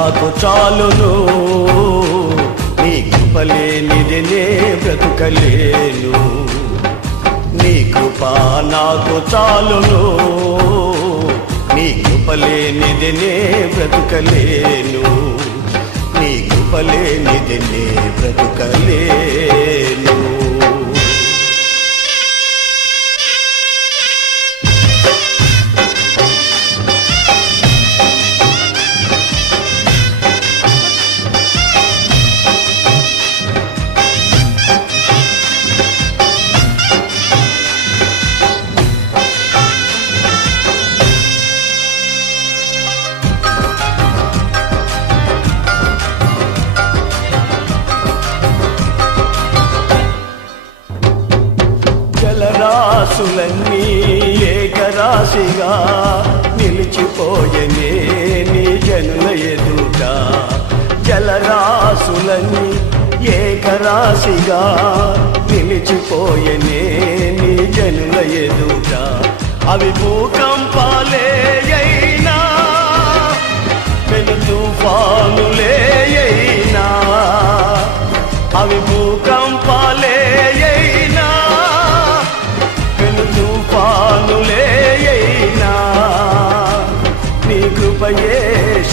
నాకు చాలును, నీ కృప లేనిది నే బ్రతుకలేను. నీ కృప నాకు చాలును, నీ కృప లేనిది నే బ్రతుకలేను. నీ కృప లేనిది నే బ్రతుకలేను. జలరాశులన్నీ ఏకరాశిగా నిలిచిపోయనే నీ జనుల ఎదుట. జలరాశులన్నీ ఏకరాశిగా నిలిచిపోయనే నీ జనుల ఎదుట. అవి భూకంపాలే అయినా, పెను తుఫానులే అయినా, అవి భూకంపాలే అయినా, పెను తుఫానులే అయినా, నీ కృపయే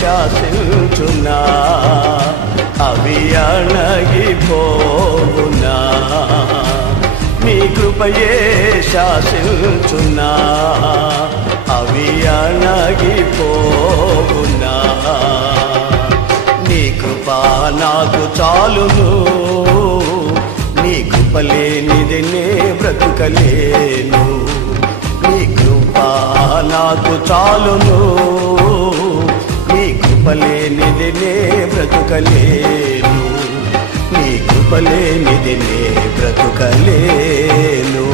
శాసించునా, అవి అణగిపోవునా. నీ కృపయే శాసించునా, అవి అణగిపోవునా. నీ కృప నాకు చాలును, నీ కృప లేనిది నే బ్రతుకలేను. నీ కృప నాకు చాలును, నీ కృప లేనిది నే బ్రతుకలేను. నీ కృప లేనిది నే బ్రతుకలేను.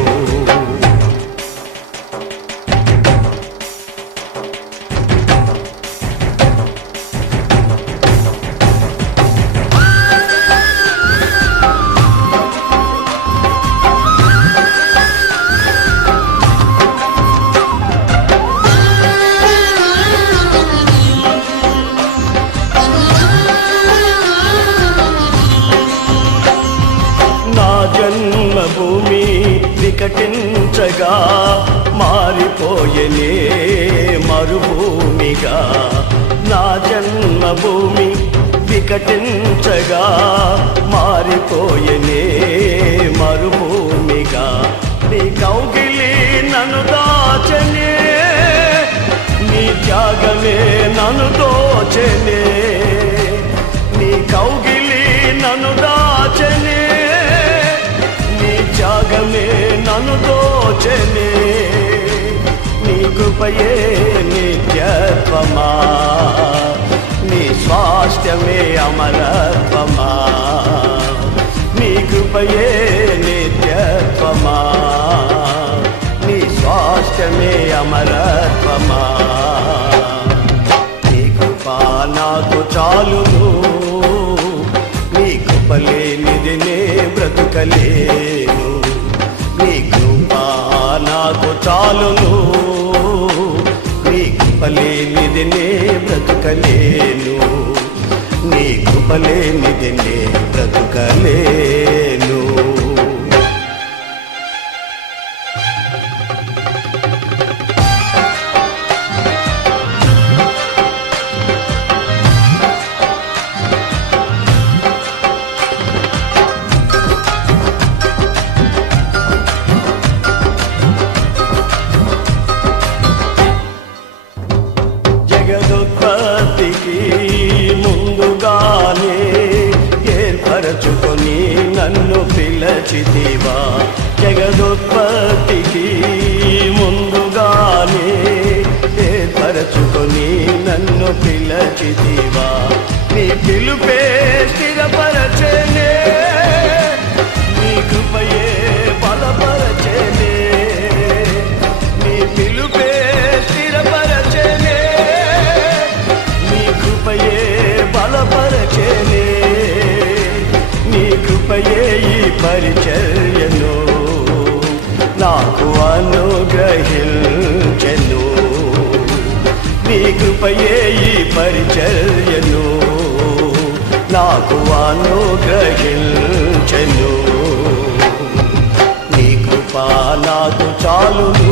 జన్మభూమి వికటించగా మారిపోయనే మరుభూమిగా. నా జన్మభూమి వికటించగా మారిపోయనే మరుభూమిగా. నీ కౌగిలి నన్ను దాచనే, నీ త్యాగమే నన్ను దోచనే. నీ కౌగిలి నన్ను దాచనే, త్యాగమే నన్ను దోచనే. నీ కృపయే నిత్యత్వమా, నీ స్వాస్థ్యమే అమరత్వమా. నీ కృపయే నిత్యత్వమా, నీ స్వాస్థ్యమే అమరత్వమా. నీ కృప నాకు చాలును, నీ కృప లేనిది నే బ్రతుకలేను. నీ కృప నాకు చాలును, నీ కృప లేనిది నే బ్రతుకలేను. నీ కృప లేనిది నే బ్రతుకలేను. జగదుత్పత్తికి ముందుగానే ఏర్పరచుకొని నన్ను పిలచితివా. జగదుత్పత్తికి ముందుగానే ఏర్పరచుకొని నన్ను పిలచితివా. నీ పిలుపే స్థిరపరచనే, నీ కృపయే బలపరచనే. నీ పిలుపే స్థిరపరచనే, నీ కృపయే బలపరచనే. నీ కృపయే ఈ పరిచర్యను నాకు అనుగ్రహించెను. నీ కృపయే ఈ పరిచర్యను నాకు అనుగ్రహించెను. నీ కృప నాకు చాలును,